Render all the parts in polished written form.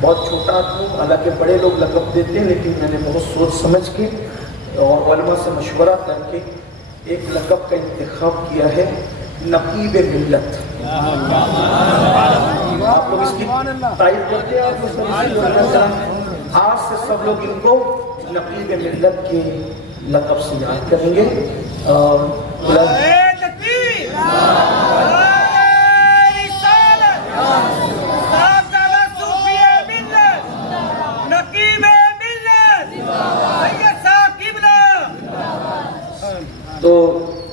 بہت چھوٹا ہوں، حالانکہ بڑے لوگ لقب دیتے ہیں، لیکن میں نے بہت سوچ سمجھ کے اور علماء سے مشورہ کر کے ایک لقب کا انتخاب کیا ہے، نقیب ملت۔ آپ لوگ اس کی تائید کرتے ہیں؟ آج سے سب لوگ ان کو نقیب ملت کے لقب سے یاد کریں گے۔ تو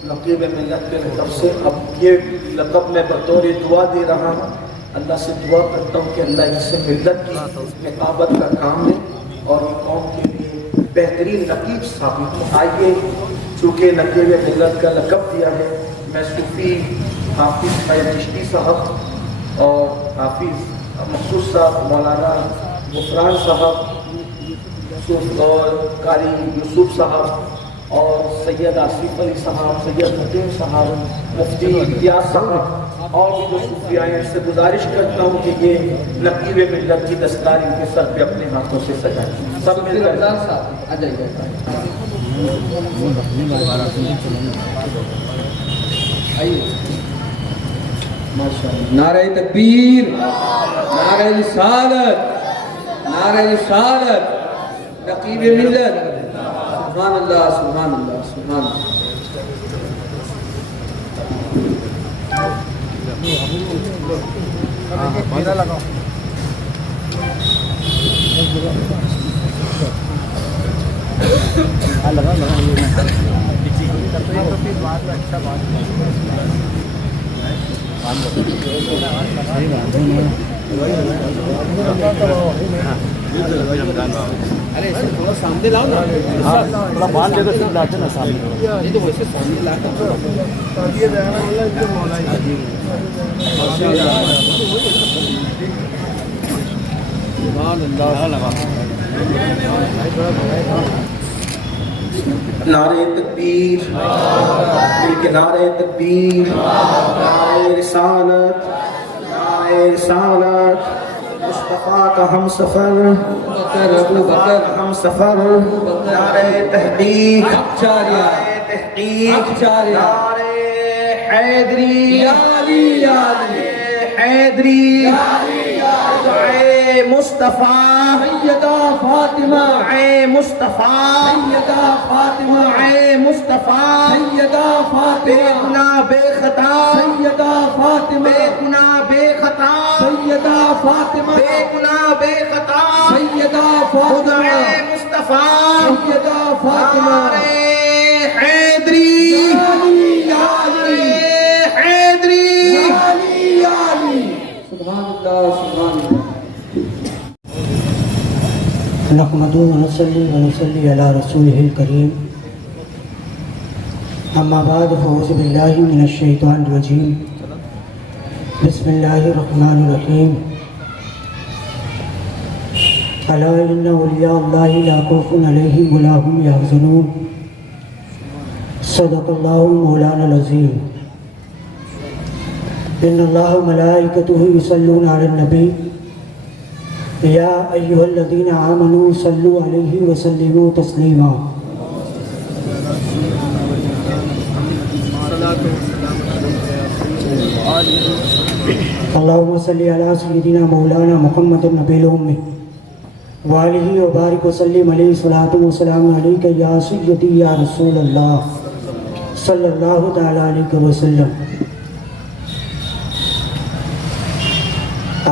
نقیب ملت کے لقب سے اب یہ لقب میں بطور دعا دے رہا ہوں، اللہ سے دعا کرتا ہوں کہ اللہ اس سے ملت کی نقابت کا کام لے اور یہ قوم کے لیے بہترین نقیب ثابت ہو۔ آئیے، چونکہ نقیب ملت کا لقب دیا ہے، میں صوفی حافظ چشتی صاحب اور حافظ مخصوص صاحب، مولانا غفران صاحب اور قاری یوسف صاحب اور سید آصف علی صاحب، سید حکیم صاحب، مفتی الیاس صاحب اور بھی جو صوفیاء ہیں، ان سے گزارش کرتا ہوں کہ یہ نقیب ملت کی دستار ان کے سر پہ اپنے ہاتھوں سے سجائیں۔ سب مل کر آ جائیے۔ نعرہ تکبیر، نعرہ رسالت، نعرہ رسالت، نقیب ملت، سبحان اللہ سبحان اللہ سبحان اللہ۔ ارے اسے تھوڑا سامنے لاؤ نا، تھوڑا باندھ دے تو لاتے نا سامنے، نہیں تو ویسے سامنے لا نعرہ تکبیر، مل کے نعرہ تکبیر، نعرہ رسالت، نعرہ رسالت، مصطفیٰ کا ہم سفر، مصطفیٰ کا ہم سفر، نعرہ تحقیق، نعرہ تحقیق، نعرہ حیدری، نعرہ حیدری، دعائے مصطفیٰ، سیدہ فاطمہ، دعائے مصطفیٰ، سیدہ فاطمہ، دعائے مصطفیٰ، سیدہ فاطمہ، بے گناہ بے خطا، سیدہ فاطمہ، بے گناہ بے خطا، سیدہ فاطمہ، بے گناہ بے خطا، سیدہ فاطمہ، دعائے مصطفیٰ، سیدہ فاطمہ، نعرہ حیدری، نعرہ حیدری، سبحان اللہ سبحان اللہ۔ نحمدہ ونصلی علی رسولہ الکریم، اما بعد فاعوذ باللہ من الشیطان الرجیم، بسم اللہ الرحمن الرحیم۔ الا ان اولیاء اللہ لا خوف علیہم ولا هم یحزنون، صدق اللہ مولانا العظیم۔ ان اللہ ملائکتہ یصلون علی النبی یا ایہا الذین آمنوا صلوا علیہ وسلموا تسلیما۔ اللہم صلی علی سیدنا مولانا محمد النبی الأمی وآلہ وبارک وسلم علیہ الصلاۃ والسلام علیک یا سیدی یا رسول اللہ صلی اللہ تعالی علیہ وسلم۔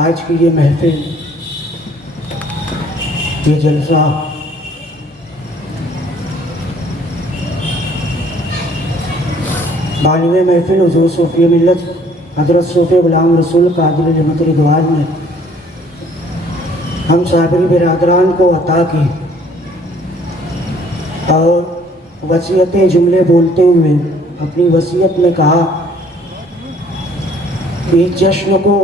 آج کی یہ محفل، یہ جلسہ بانویں محفل حضور صوفی ملت حضرت صوفی غلام رسول قادر رحمت رضوان نے ہم صابری برادران کو عطا کی، اور وصیت جملے بولتے ہوئے اپنی وصیت میں کہا کہ اس جشن کو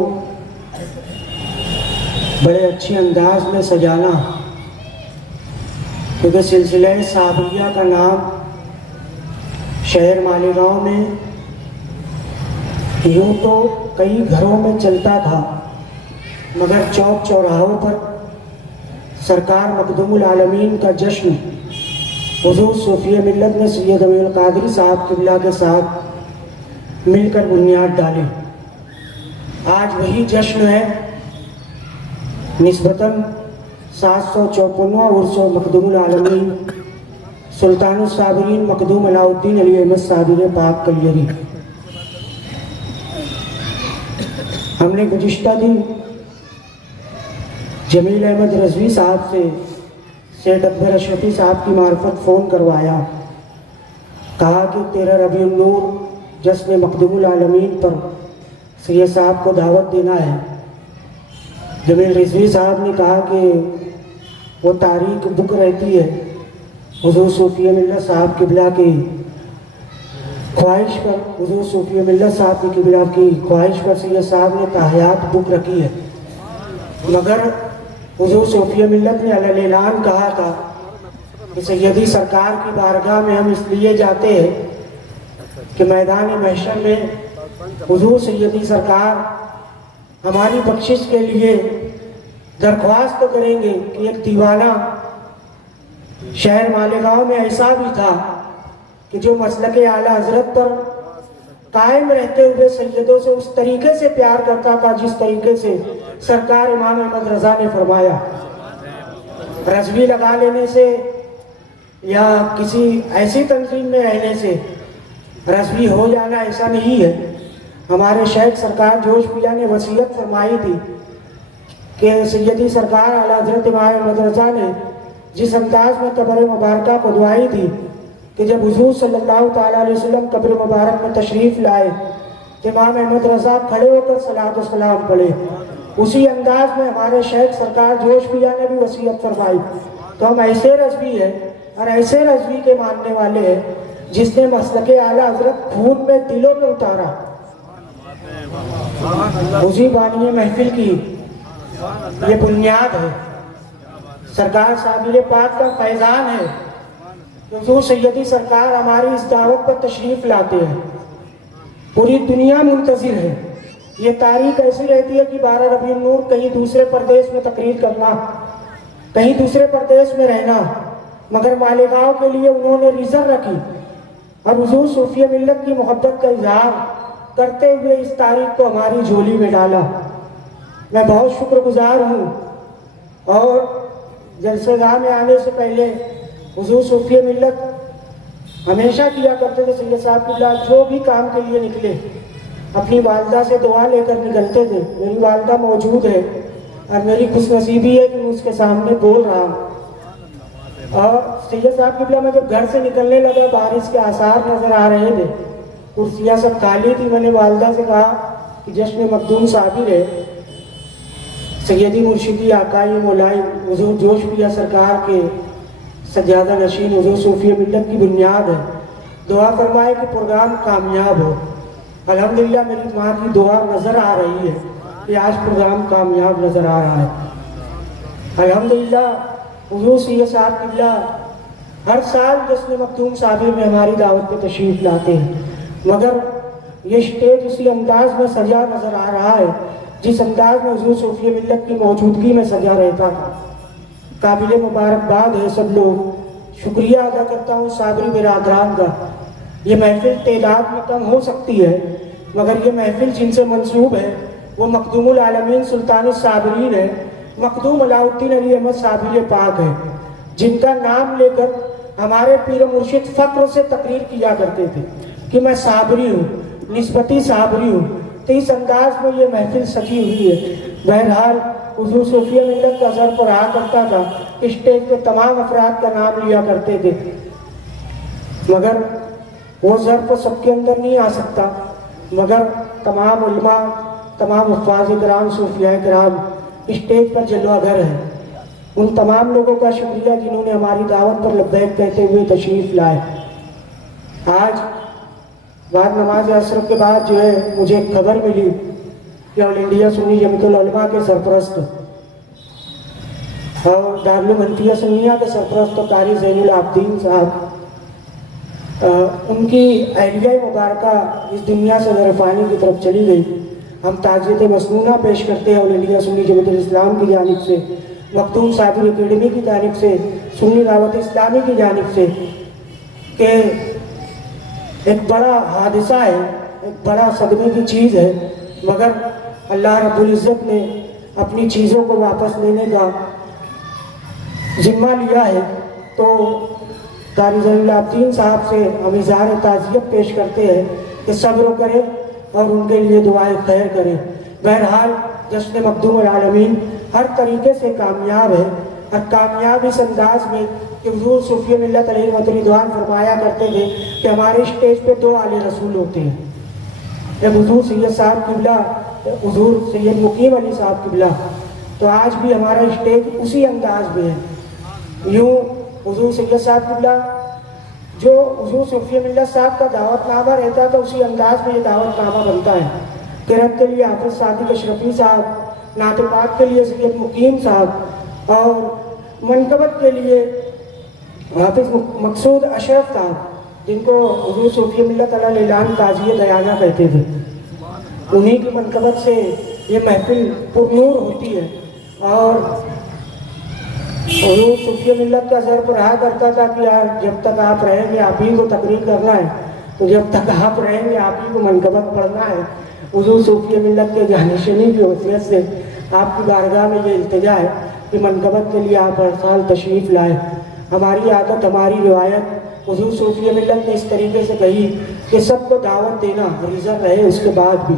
بڑے اچھے انداز میں سجانا، کیونکہ سلسلہ صابریہ کا نام شہر مالیگاؤں میں یوں تو کئی گھروں میں چلتا تھا، مگر چوک چوراہوں پر सरकार मखदूमुल आलमीन का जश्न हुजूर सूफी मिल्लत ने सैयद अमीरुल कादरी साहब क़िबला के साथ मिलकर बुनियाद डाली। आज वही जश्न है, निस्बतन 754वां उर्स मखदूमुल आलमीन सुल्तानुस साबिरीन मखदूम अलाउद्दीन अली अहमद साबिर पाक कलियरी। हमने गुज़िश्ता दिन जमील अहमद रज़वी साहब से सेठ अकबर अशरफी साहब की मार्फत फ़ोन करवाया, कहा कि 13 रबीउन नूर जश्न मखदूमुल आलमीन पर सैयद साहब को दावत देना है। जमील रिज़वी साहब ने कहा कि वो तारीख बुक रहती है, हुजूर सूफी मिल्लत साहब क़िबला की ख्वाहिश पर, हुजूर सूफी मिल्लत साहब की क़िबला की ख्वाहिश पर सैयद साहब ने ताहियात बुक रखी है। मगर हुजूर सूफी मिल्लत ने अलल-ऐलान कहा था कि सैयदी सरकार की बारगाह में हम इसलिए जाते हैं कि मैदान महशर में हुजूर सैयदी सरकार हमारी बख्शिश के लिए दरख्वास्त तो करेंगे कि एक दीवाना शहर मालेगांव में ऐसा भी था कि जो मसलक आला हजरत पर कायम रहते हुए सैयदों से उस तरीके से प्यार करता था जिस तरीके से सरकार इमाम अहमद रजा ने फरमाया। रज़वी लगा लेने से या किसी ऐसी तंजीम में रहने से रज़वी हो जाना ऐसा नहीं है। हमारे शेख सरकार जोश पिया ने वसीयत फरमाई थी कि सैयदी सरकार आला हजरत इमाम अहमद रजा ने जिस अंदाज में कब्र मुबारक को दुआई थी कि जब हुजूर सल्लल्लाहु ताला अलैहि वसल्लम कब्र मुबारक में तशरीफ़ लाए तो इमाम अहमद रजा खड़े होकर सलात व सलाम पढ़े। उसी अंदाज में हमारे शेख सरकार जोश पिया ने भी वसीयत फरमाई। तो हम ऐसे रज़वी हैं और ऐसे रज़वी के मानने वाले हैं जिसने मसलक आला हजरत खून में दिलों में उतारा। उसी बानी महफिल की ये बुनियाद है, सरकार साबिर पाक का फैज़ान है। हुजूर सैयदी सरकार हमारी इस दावत पर तशरीफ़ लाते हैं, पूरी दुनिया मुंतज़िर है। ये तारीख ऐसी रहती है कि 12 रबीउन नूर कहीं दूसरे प्रदेश में तकरीर करना, कहीं दूसरे प्रदेश में रहना, मगर मालेगांव के लिए उन्होंने रिजर्व रखी और हुजूर सूफी मिल्लत की मोहब्बत का इजहार करते हुए इस तारीख को हमारी झोली में डाला। मैं बहुत शुक्रगुजार हूँ। और जलसेगाह में आने से पहले हुजूर सूफी मिल्लत हमेशा किया करते थे, सैयद साहब क़िबला जो भी काम के लिए निकले अपनी वालदा से दुआ लेकर निकलते थे। मेरी वालदा मौजूद है और मेरी खुशनसीबी है कि मैं उसके सामने बोल रहा हूँ। और सैयद साहब क़िबला में जब घर से निकलने लगा बारिश के आसार नज़र आ रहे थे, कुर्सियाँ सब खाली थी। मैंने वालदा से कहा कि जश्न मखदूम साबिर है, सैयदी मुर्शिदी आकाई मौलाई हुजूर जोश पिया सरकार के सज्जादा नशीन हुजूर सूफी मिल्लत की बुनियाद है, दुआ फरमाए कि प्रोग्राम कामयाब हो। अल्हम्दुलिल्लाह मेरी माँ की दुआ नज़र आ रही है कि आज प्रोग्राम कामयाब नज़र आ रहा है। अल्हम्दुलिल्लाह हुजूर सैयद साहब क़िबला हर साल जश्न मखदूम साबिर में हमारी दावत पे तशरीफ़ लाते हैं, मगर ये स्टेज उसी अंदाज में सजा नज़र आ रहा है जिस अंदाज में हुजूर सूफी मिल्लत की मौजूदगी में सजा रहता था। काबिल मुबारकबाद है सब लोग। शुक्रिया अदा करता हूँ साबरी बिरादरान का। ये महफिल तादाद में कम हो सकती है, मगर ये महफिल जिनसे मंसूब है वो मखदूमुल आलमीन सुल्तानुस साबिरीन है, मखदूम अलाउद्दीन अली अहमद साबिर पाक है, जिनका नाम लेकर हमारे पीर मुर्शिद फ़ख्र से तकरीर किया करते थे कि मैं साबरी हूँ, निस्बती साबरी हूँ। तो इस अंदाज में ये महफिल सजी हुई है। बहरहाल हुजूर सूफी मिल्लत का ज़र पर रहा करता था, स्टेज पे तमाम अफराद का नाम लिया करते थे, मगर वो ज़र तो सबके अंदर नहीं आ सकता। मगर तमाम उलमा, तमाम हुफ़ाज़ किराम, सूफिया किराम स्टेज पर जलवागर है। उन तमाम लोगों का शुक्रिया जिन्होंने हमारी दावत पर लब्बैक कहते हुए तशरीफ़ लाए। आज बाद नमाज असर के बाद जो है मुझे एक खबर मिली कि ऑल इंडिया सुन्नी जमीयतुल उलमा के सरपरस्त और दारुल मनफिया सुन्निया के सरपरस्त कारी ज़ैनुल आबदीन साहब, उनकी अहलिया मुबारका इस दुनिया से दरफ़ानी की तरफ चली गई। हम ताज़ियत मसनूना पेश करते हैं ऑल इंडिया सुन्नी जमीयतुल इस्लाम की जानिब से मखदूम साबिर अकेडमी की जानिब से, सुन्नी दावत इस्लामी की जानिब से कि एक बड़ा हादसा है, एक बड़ा सदमे की चीज़ है, मगर अल्लाह रब्बुल इज़्ज़त ने अपनी चीज़ों को वापस लेने का ज़िम्मा लिया है। तो कारी ज़ैनुल आबिदीन साहब से हम इज़हार ताज़ियत पेश करते हैं कि सब्र करें और उनके लिए दुआए खैर करें। बहरहाल जश्न मखदूम आलमीन हर तरीके से कामयाब है, और कामयाब इस अंदाज में कि हुज़ूर सूफ़ी मिल्लत अलैहिर्रिज़वान फरमाया करते थे कि हमारे स्टेज पे 2 आले रसूल होते हैं, एक हुज़ूर सैयद साहब किबला, हुज़ूर सैयद मुकीम अली साहब किबला। तो आज भी हमारा स्टेज उसी अंदाज में है। यूँ हुज़ूर सैयद साहब किबला जो हुज़ूर सूफ़ी मिल्लत साहब का दावतनामा रहता है तो उसी अंदाज में ये दावतनामा बनता है। किरत के लिए हाफ़िज़ सादिक अशरफी साहब, नात पाक के लिए सैयद मुकीम साहब, और मनकबत के लिए हाफ़िज़ मकसूद अशरफ साहब, जिनको हुज़ूर सूफ़ी मिल्लत अल-ऐलान काज़ी दयाना कहते थे। उन्हीं की मनकबत से ये महफिल पुरनूर होती है। और हुज़ूर सूफ़ी मिल्लत का ज़र्फ़ रहा करता था कि यार जब तक आप रहेंगे आप ही को तकरीर करना है, तो जब तक आप रहेंगे आप ही को मनकबत पढ़ना है। हुज़ूर सूफ़ी मिल्लत के जानशीनी की वसीयत से आपकी बारगाह में ये इल्तिजा है कि मनकबत के लिए आप हर साल तशरीफ़ लाएँ। हमारी आदत, हमारी रिवायत हुज़ूर सूफ़ी मिल्लत ने इस तरीके से कही कि सबको दावत देना रिज़र्व रहे। उसके बाद भी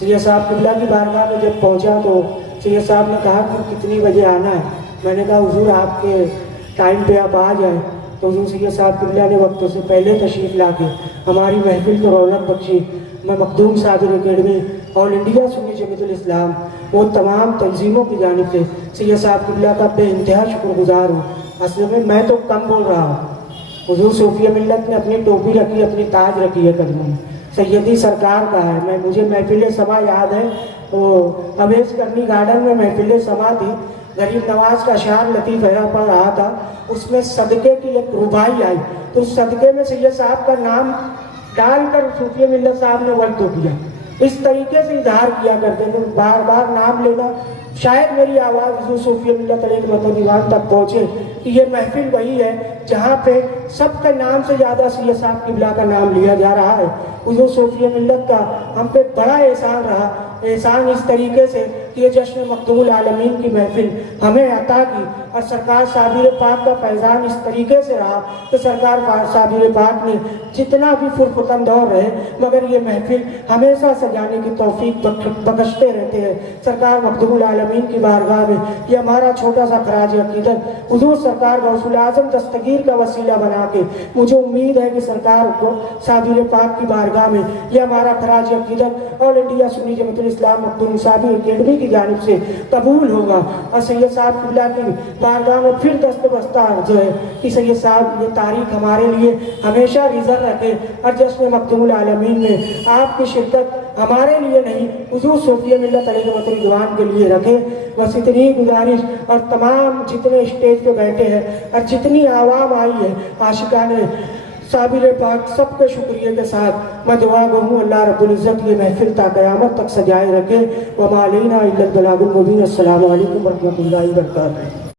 सैयद साहब किबला की बारगाह में जब पहुँचा तो सैयद साहब ने कहा कि कितनी बजे आना है। मैंने कहा हुज़ूर आपके टाइम पे आप आ जाएँ। तो हुज़ूर सैयद साहब किबला ने वक्त से पहले तशरीफ़ ला के हमारी महफिल को रौनक बख्शी। मैं Makhdoom Sabir academy, all India Sunni Jamiatul Islam, वो तमाम तंजीमों की जानिब से सैयद साहब किबला का बेइंतहा शुक्रगुजार हूँ। असल में मैं तो कम बोल रहा हूँ, हुज़ूर सूफ़ी मिल्लत ने अपनी टोपी रखी, अपनी ताज रखी है कदमों में, सैयदी सरकार का है। मुझे महफिल समा याद है, वो अवेश करनी गार्डन में महफिल समा थी, गरीब नवाज का अशार लतीफ़ हैरा पढ़ रहा था, उसमें सदक़े की एक रुबाई आई, तो उस सदक़े में सैयद साहब का नाम डालकर सूफ़ी मिल्लत साहब ने वक्त किया। इस तरीके से इजहार किया करते थे, बार बार नाम लेना। शायद मेरी आवाज़ हुज़ूर सूफ़ी मिल्लत अलैहिर्रिज़वान तक पहुँचे कि ये महफिल वही है जहाँ पे सबके नाम से ज़्यादा सैयद साहब किबला का नाम लिया जा रहा है। हुज़ूर सूफ़ी मिल्लत का हम पे बड़ा एहसान रहा, एहसान इस तरीके से कि ये जश्न मखदूमुल आलमीन की महफिल हमें अता की, और सरकार साबिर पाक का फैज़ान इस तरीके से रहा कि सरकार साबिर पाक ने जितना भी फुरफुतन दौर रहे मगर ये महफिल हमेशा सजाने की तौफीक बख्शते रहते हैं। सरकार मखदूमुल आलमीन की बारगाह में ये हमारा छोटा सा खराज अकीदत हुज़ूर सरकार गौसुल आज़म दस्तगीर का वसीला बना के, मुझे उम्मीद है कि सरकार को साबिर पाक की बारगाह में ये हमारा खराज अकीदत ऑल इंडिया सुन्नी जमीयतुल इस्लाम मखदूम साबिर अकेडमी की जानिब से कबूल होगा। और सैयद साहब किबला की बारगाह में फिर दस्त बस्ता जो है कि सैयद साहब ये तारीख हमारे लिए हमेशा रिजर्व रखे, और जश्न मखदूमुल आलमीन में आपकी शिरकत हमारे लिए नहीं हुज़ूर सूफ़ी मिल्लत अलैहिर्रिज़वान के लिए रखे। बस इतनी गुजारिश, और तमाम जितने स्टेज पे बैठे हैं और जितनी आवाम आई है आशिकाने साबिर पाक, सबके शुक्रिया के साथ मैं दुआ गो हूँ अल्लाह रब्बुल इज़्ज़त ये महफिल ता क़यामत तक सजाए रखे। व मा अलैना इल्लल बलागुल मुबीन। अस्सलामु अलैकुम व रहमतुल्लाहि व बरकातुहू।